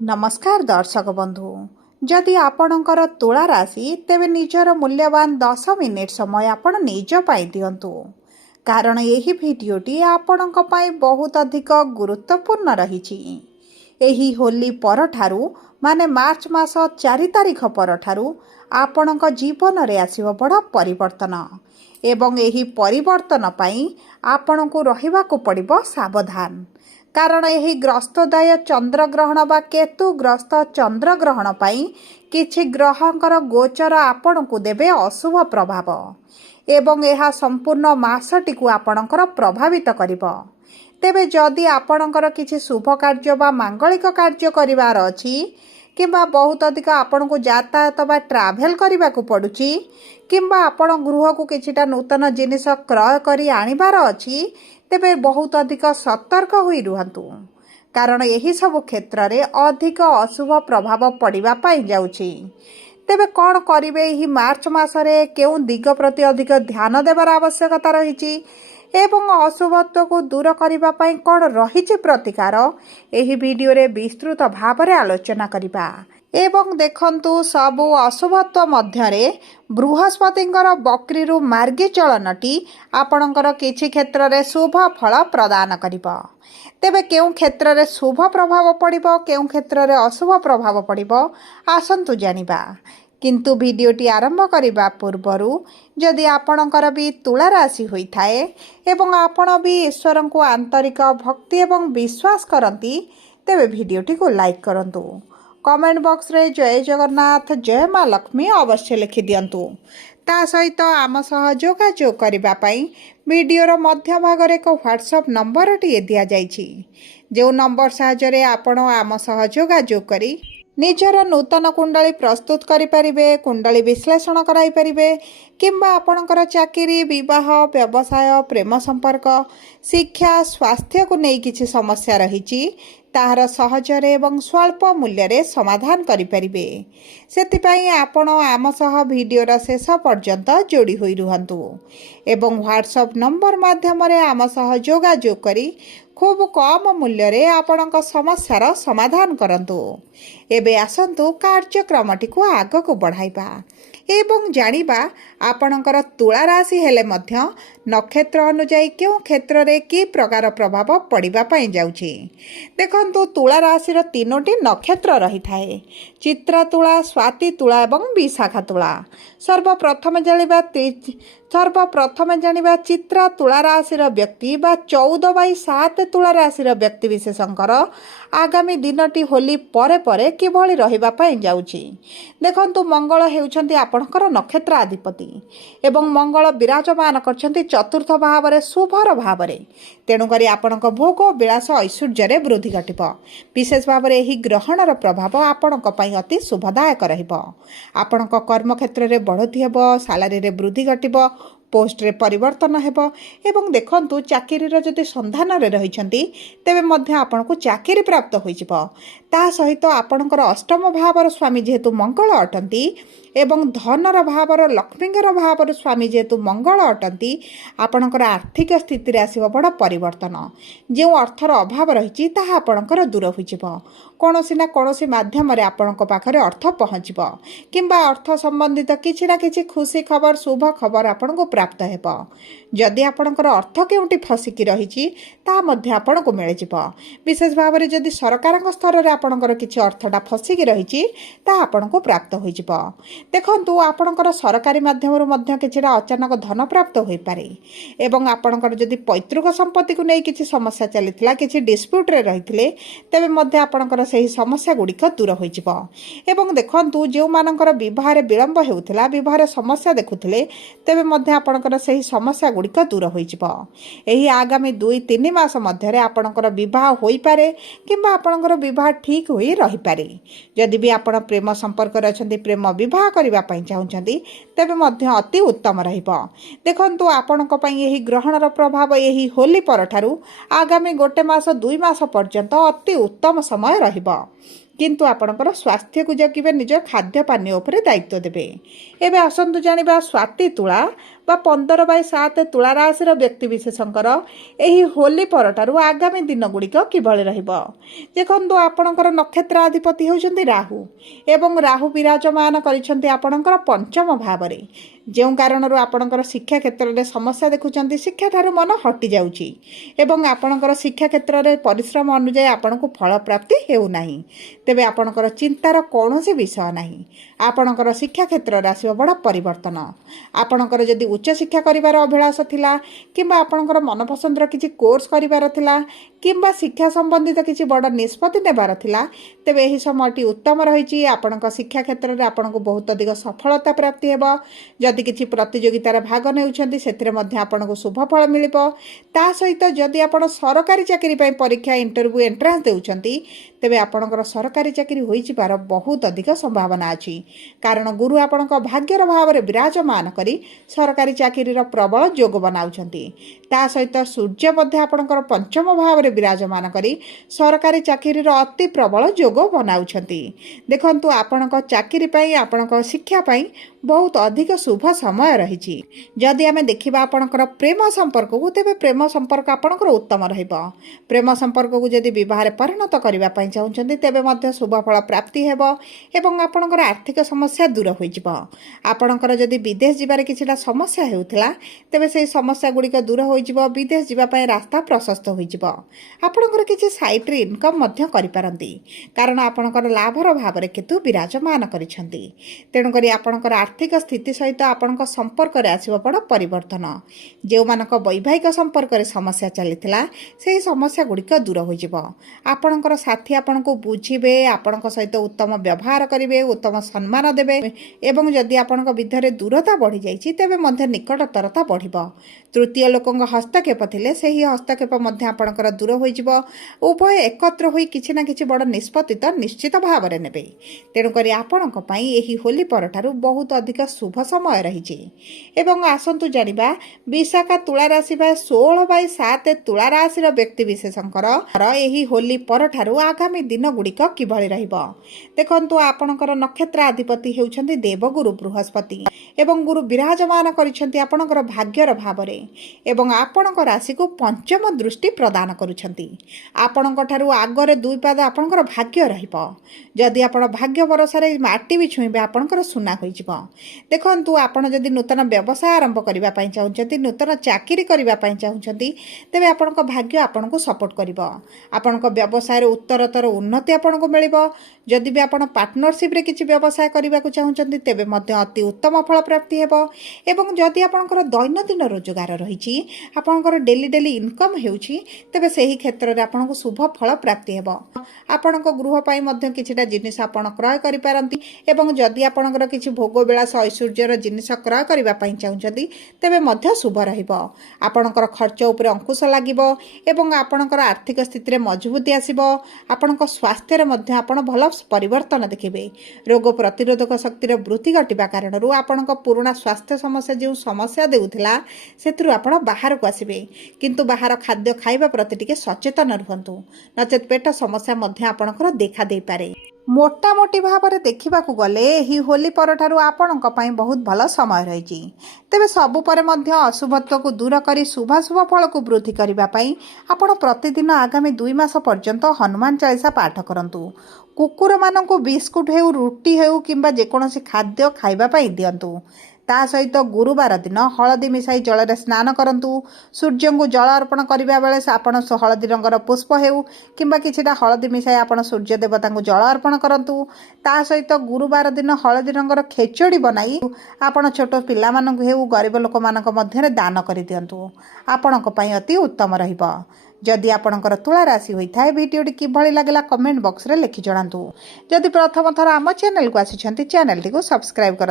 नमस्कार दर्शक बंधु। जदि आपणकर तुला राशि तेबे निजर मूल्यवान 10 मिनिट समय आपण निज पाई दियंतु, कारण यही भिडियोटी आपणक पाई बहुत अधिक गुरुत्वपूर्ण रहिछि। एही होली परठारु माने मार्च मास 4 तारिख परठारु आपणक जीवन रे आसीबो बड़ परिवर्तन एवं एही परिवर्तन पाई आपणको रहिबाको पड़िबो सावधान। कारण यही ग्रस्तदाय चंद्रग्रहण बा केतु ग्रस्त चंद्रग्रहण पाई किछि ग्रहंकर गोचर आपण को देबे अशुभ प्रभाव एवं यह संपूर्ण मासटी को आपणकर प्रभावित करिबो। तेबे जदि आपणकर किछि शुभ कार्य बा मांगलिक कार्य करिवार अछि किंबा बहुत अधिक आपण को यातायात बा ट्राभेल करने को पड़ुछि किंबा आपण गृह को किछिटा नूतन जिनिस क्रय करी आनिबार अछि तेबे बहुत अधिक सतर्क होई रुहंतु, कारण यही सब क्षेत्र रे अधिक अशुभ प्रभाव पड़िबा पाई जाउछि। तेबे कौन करिवे एही मार्च मासरे केउं दिग प्रति अधिक ध्यान देवार आवश्यकता रहिछि एवं अशुभत्व को दूर करिबा पाई कौन रहिछि प्रतिकार एही वीडियो रे विस्तृत भाव रे आलोचना करिबा। एवं देखंतु सबु अशुभत्व मध्यरे बृहस्पतिंकर बक्रीरु मार्गी चलनटी आपणकर किछि क्षेत्र रे शुभ फल प्रदान करिबो। तेबे केउं क्षेत्र रे शुभ प्रभाव पड़िबो केउं क्षेत्र रे अशुभ प्रभाव पड़िबो आसंतु जानिबा। किंतु वीडियोटी आरंभ करिबा पूर्वरु जदि आपणकर भी तुला राशि होई थाए एवं आपण भी ईश्वर को आंतरिक भक्ति एवं विश्वास करती तेबे वीडियोटी को लाइक करंतु। कमेंट बॉक्स रे जय जगन्नाथ जय माँ लक्ष्मी अवश्य लिखि दियंतु। ता सहित आम सह जोगाजोग करिबा पई वीडियोर मध्य भाग रे एक व्हाट्सएप नंबर टी दिया जाइछि, जो नंबर साहाय्य आपण आम सह जोगाजोग करी निजर नूतन कुंडली प्रस्तुत करें, कुंडली विश्लेषण कराइपारे किंबा आपणकर चाकरी विवाह व्यवसाय प्रेम संपर्क शिक्षा स्वास्थ्य को नहीं किसी समस्या रही ताहार सहजरे एवं स्वल्प मूल्य रे समाधान करिपारिबे। सेतिपई आपण आम सह वीडियोर शेष पर्यंत जोड़ी होई रुहंतु एवं व्हाट्सएप नंबर माध्यम रे आम सह जोगाजोग करी खूब कम मूल्य रे आपणक समस्यार समाधान करंतु। एबे आसंतु कार्यक्रमटी को आग को बढ़ाइबा एवं जानिबा आपणकर तुला राशि हेले मध्य नक्षत्र अनुଯାयी क्यों क्षेत्र रे की प्रकार प्रभाव पड़िबा पई जाउछि। देखंतु तुला राशि रो तीनोटी नक्षत्र रही थाए, चित्रा तुला स्वाति तुला एवं विशाखा तुला। सर्वप्रथम जानिबा चित्रा तुला राशि व्यक्ति बा 14/7 तुला राशि व्यक्ति विशेषकर आगामी दिनटी होली परे परे किभଳି रहिबा पई जाउछि। देखंतु मंगल हेउछंती आपणकर नक्षत्र अधिपति एवं मंगल विराजमान करछंती चतुर्थ भाव रे शुभर भाव रे, तेणु करी आपणक भोग विलास ऐश्वर्य रे वृद्धि घटिबो। विशेष भाव रे एही ग्रहणर प्रभाव आपणक पई अति शुभदायक रहिबो। आपणक कर्म क्षेत्र रे बढ़ोती हेबो, सालारी रे वृद्धि घटिबो, पोस्ट रे परिवर्तन हेबो एवं देखंतु चाकरी रो जदि संधान रे रहिछंती तेबे मध्य आपनको चाकरी प्राप्त होई जिवो। ता सहित आपणकर अष्टम भावर स्वामी जेहेतु मंगल अटंती एवं धनर भावर लक्ष्मीकर भावर स्वामी जेहेतु मंगल अटंती आपणकर आर्थिक स्थिति रे आसीबो बड़ परिवर्तन। जो अर्थर अभाव रहिछि ताहा आपणकर दूर होई जिवो। कोनोसी ना कोनोसी माध्यम रे आपणक पाखरे अर्थ पहुँचबो किंबा अर्थ संबंधित किछि ना किछि खुशी खबर शुभ खबर आपणको प्राप्त हेबो। जदि आपणकर अर्थ केउंटी फसिकी रहिछि ता मध्य आपणको मिलि जिवो। विशेष भाव रे जदि सरकारक स्तर रे आपणकर किछि अर्थटा फसिकी रहिछि ता आपणको प्राप्त होई जिवो। देखंतु आपणकर सरकारी माध्यम रो मध्य किछिटा अचानक धन प्राप्त होई पारे एवं आपणकर जदि पैतृक संपत्ति को नै किछि समस्या चलिथिला किछि डिस्प्यूट रे रहिथिले तेबे मध्य आपणकर सही समस्या गुड़िक दूर होई जिवो। एवं देखंतु जो मानकर विवाह रे विलंब हेउथिला विवाह रे समस्या देखुथिले तेबे मध्य आपणकर सही समस्या गुड़िक दूर होई जिवो। एही आगामी 2-3 मास मध्य रे आपणकर विवाह होई पारे किंबा आपणकर विवाह ठीक होई रही पारे। जदि भी आपण प्रेम संपर्क रे अछंती प्रेम विवाह करिबा पई चाहुचंती तेबे मध्य अति उत्तम रहिबो। देखंतु आपणक पई एही ग्रहणर प्रभाव एही होली परठारु आगामी 1 मास 2 मास पर्यंत अति उत्तम समय रहिबो। किंतु आपणकर स्वास्थ्य को जगिबे निज खाद्य पानीय उपरे दायित्व देबे। एबे आसंतु जानिबा स्वाति तुला बा 15/7 तुला राशि व्यक्तिविशेषकर एही होली परठारु आगामी दिन गुड़िक किभଳି रहिबो। देखंतु आपणकर नक्षत्राधिपति होउछन्ति राहु एवं राहु विराजमान करिसन्ति आपणकर पंचम भावरे, जो कारणरू आपणकर शिक्षा क्षेत्र में समस्या देखुं शिक्षा ठारू मन हटि जाउची एवं आपणकर शिक्षा क्षेत्र में परिश्रम अनुजाई आपणको फल प्राप्ति हेउनाही। तेबे आपणकर चिंतार कौनसी विषय नाही। आपणकर शिक्षा क्षेत्र में आसिबो बड़ परिवर्तन। आपणकर जदि उच्च शिक्षा करिवार अभिलाष थिला किंबा आपणकर मनपसंदर किछि कोर्स करिवार थिला किंबा शिक्षा संबंधित किछि बड़ निष्पत्ति नेबार थिला, तेबे एही समयटी उत्तम रहिछि। आपणक शिक्षा क्षेत्र में आपणको बहुत अधिक सफलता प्राप्ति हेबो। जदि किछि प्रतियोगितार भाग नेउछन्ति सेथिरे मध्ये आपणको शुभ फल मिलिबो। ता सहित जदि आपण सरकारी चाकरी पई परीक्षा इंटरव्यू एंट्रांस देउछन्ति तेबे आपणकर सरकारी चाकरी होई जिबार बहुत अधिक संभावना अछि, कारण गुरु आपणक भाग्यर भाव में विराजमान करी सरकारी चाकरीर प्रबल जोग बनाउछन्ति। ता सहित सूर्य मध्ये आपणकर पंचम भाव में विराजमान करी सरकारी चाकरीर अति प्रबल जोग बनाउछन्ति। देखंतु आपणक चाकरी पई आपणक शिक्षा पई बहुत अधिक शुभ समय रही। जदि आमे देखिबा आपणकर प्रेम संपर्क को तेबे प्रेम संपर्क आपणकर उत्तम रहिबो। प्रेम संपर्क को जदि विवाह रे परिणत करिबा पई चाहुचन्ति तेबे मध्ये शुभ फल प्राप्ति हेबो एवं आपणकर आर्थिक समस्या दूर होई जिवो। आपणकर जदि विदेश जिबारे किछिटा समस्या हेउथला तेबे सेही समस्या गुड़िक दूर होई जिवो। विदेश जिबा पई रास्ता प्रशस्त होई जिवो। आपणकर किछि साइट रे इनकम मध्ये करि पारंती, कारण आपणकर लाभर भाव रे केतु विराजमान करिसंती। तेणु करी आपणकर आर्थिक स्थिति सहित आपणक संपर्क रे आसिबो बड़ परिवर्तन। जो मानक वैवाहिक संपर्क रे समस्या चलीथिला सेही समस्या गुड़िक दूर होई जिवो। आपणकर साथी आपणको बुझिबे, आपणक सहित उत्तम व्यवहार करिवे, उत्तम सम्मान देबे एवं जदि आपणक विधरे दूरता बढ़ी जाइछि तेबे मध्ये निकटतरता बढ़िबो। तृतीय लोकंग हस्तक्षेप थिले सेही हस्तक्षेप मध्ये आपणकर दूर होई जिवो। उभय एकत्र होई किछि ना किछि बड़ निष्पत्ति त निश्चित भाव रे नेबे। तेणु करी आपणक पई एही होली परठारु बहुत अधिक शुभ समय रहिछि। एवं आसंतु जानिबा विशाखा तुला राशि बा 16/7 तुला राशि व्यक्ति विशेषकर एही होली परठारु आगामी दिन गुड़िक किभଳି रहिबो। देखंतु आपणकर नक्षत्राधिपति हेउछन्ति देवगुरु बृहस्पति एवं गुरु विराजमान करिसन्ति आपणकर भाग्यर भाव रे एवं आपणक राशि को पंचम दृष्टि प्रदान करुछन्ति। आपणक ठारु आगरे दुई पाद आपणकर भाग्य रहिबो। जदि आपण भाग्य भरोसा रे माटी भी छुइबे आपणकर सुना होई जिवो। देखंतु आपण जदि नूतन व्यवसाय आरंभ करिबा पई चाहुचन्ति, नूतन चाकरी करिबा पई चाहुचन्ति तेबे आपणक भाग्य आपणको सपोर्ट करिवो। आपणक व्यवसाय रे उत्तरतर उन्नति आपणको मिलिबो। जदि भी आपण पार्टनरशिप रे किछि व्यवसाय करिबा को चाहुचन्ति तेबे मध्ये अति उत्तम फल प्राप्ति हेबो। एवं जदि आपणकर दैनंदिन रोजगार रहिछि, आपणकर डेली इनकम हेउछि तेबे सेही क्षेत्र रे आपणको शुभ फल प्राप्ति हेबो। आपणक गृह पई मध्ये किछिटा जिनिस आपण क्रय करि पारंती एवं जदि आपणकर किछि भोग विलास ऐश्वर्यर जिनिस क्रय करिबा पई चाहुचन्ति तेबे मध्ये शुभ रहिबो। आपणकर खर्च उपरे अंकुश लागिबो एवं आपणकर आर्थिक स्थिति रे मजबूती आसीबो। आपणक स्वास्थ्य रे मध्ये आपण भल परिवर्तन देखिबे। रोग प्रतिरोधक शक्ति रे वृद्धि घटिबा कारणरू आपणक पुराना स्वास्थ्य समस्या जो समस्या देउथिला सेथुरु आपण बाहर को आसीबे, किंतु बाहर खाद्य खाइबा प्रति टिके सचेतन रहंतु, नचेत पेट समस्या मध्ये आपणकर देखा देई पारे। मोटामोटी भाव में देखा गले यही होली परठारु आपणक पई बहुत भल समय रही। तेबे सबु परे मध्य अशुभत्व को दूर करी शुभाशुभ फल को वृद्धि करने आपण प्रतिदिन आगामी 2 मास पर्यंत हनुमान चालीसा पाठ करंतु। कुकुर मानक बिस्कुट हेउ, रुटी हेउ किंबा जेकोसी खाद्य खाइबा पई दियंतु। ता सहित गुरुवार दिन हलदी मिसाई जल रे स्नान करंतु। सूर्य को जल अर्पण करबा बेले आपण हलदी रंगर पुष्प हेउ किंबा किछिटा हलदी मिसाई आपण सूर्य देवता को जल अर्पण करंतु। ता सहित गुरुवार दिन हलदी रंगर खेचड़ी बनाई आपण छोट पिला मानक हेउ गरीब लोक मानक मध्य दान कर दियंतु। आपणक पई अति उत्तम रहिबो। जदि आपणकर तुला राशि होइथाय वीडियोटी किभଳି लागला कमेंट बॉक्स रे लिखि जणांतु। जदि प्रथम थर आम चैनल को आसिछन्ति चैनल टी को सब्सक्राइब कर।